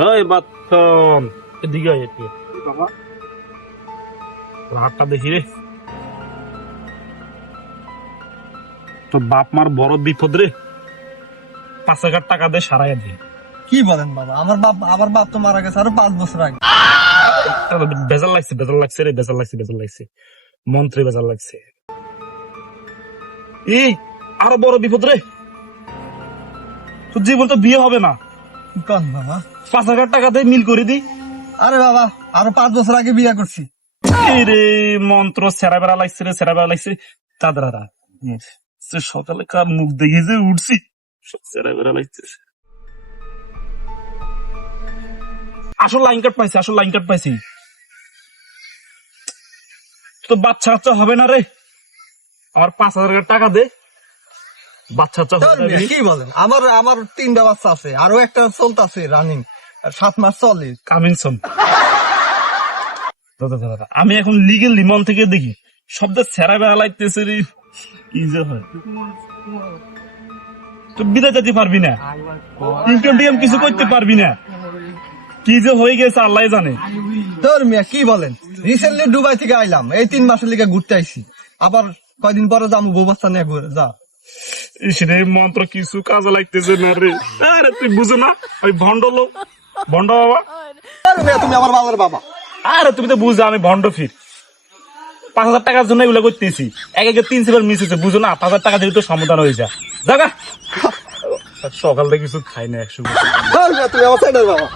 হয় বাথন এদিকে আয় একটু বাবা হাতটা দেখি রে তোর বাপ মার বড় বিপদ রে 5,000 টাকা দিয়ে সারাইয়া দি কি বলেন বাবা? আমার বাপ তো মারা গেছে আরো 5 বছর আগে। বেজাল লাগছে রে বেজাল লাগছে মন্ত্রী বেজাল লাগছে এই আরো বড় বিপদ রে তোর জীবন তো বিয়ে হবে না কোন বাবা? 5,000 টাকা দিয়ে মিল করে দি আরে বাবা আরো 5 বছর আগে বিয়ে করছি। এই রে মন্ত্র সেরা বেড়া লাগছে চাঁদরারা সকালে কার মুখ দেখে যে উঠছি সেরা বেড়া লাগছে আসল লাইন কাট পাইছি তো বাচ্চা কাচ্চা হবে না রে আমার 5,000 টাকা দে বাচ্চা কাচ্চা হবে না কি বলেন? আমার 3টা বাচ্চা আছে, আরো একটা চলতেছে রানিং, 7 মাস চলে। কামিং সম দাদা আমি এখন লিগেল মন থেকে দেখি শব্দ সেরা বেড়া লাগতেছে রে কি যে হয় তো বিদায় যেতে পারবি না ইনকাম কিছু করতে পারবি না কি যে হয়ে গেছে আল্লাহ জানে তোর মিয়া কি বলেন? রিসেন্টলি দুবাই থেকে আইলাম, এই 3 মাসের লিগে ঘুরতে আইছি, আবার কয়দিন পরে যাবো বউ বাচ্চা নিয়ে ঘুরে যা। সেটাই মন্ত্র কিছু কাজে লাগতেছে না রে আরে তুই বুঝো না ওই ভণ্ড লোক ভণ্ড বাবা আরে মিয়া তুমি আমার বাবার বাবা। আরে তুমি তো বুঝো আমি ভণ্ড ফির 5,000 টাকার জন্য এগুলো করতেছি একে 3 মিস হচ্ছে বুঝো না 5,000 টাকা দিলে তো সমাধান হয়ে যায় জায়গা সকাল থেকে কিছু খাই না 100 তুমি আমার সাইডের বাবা।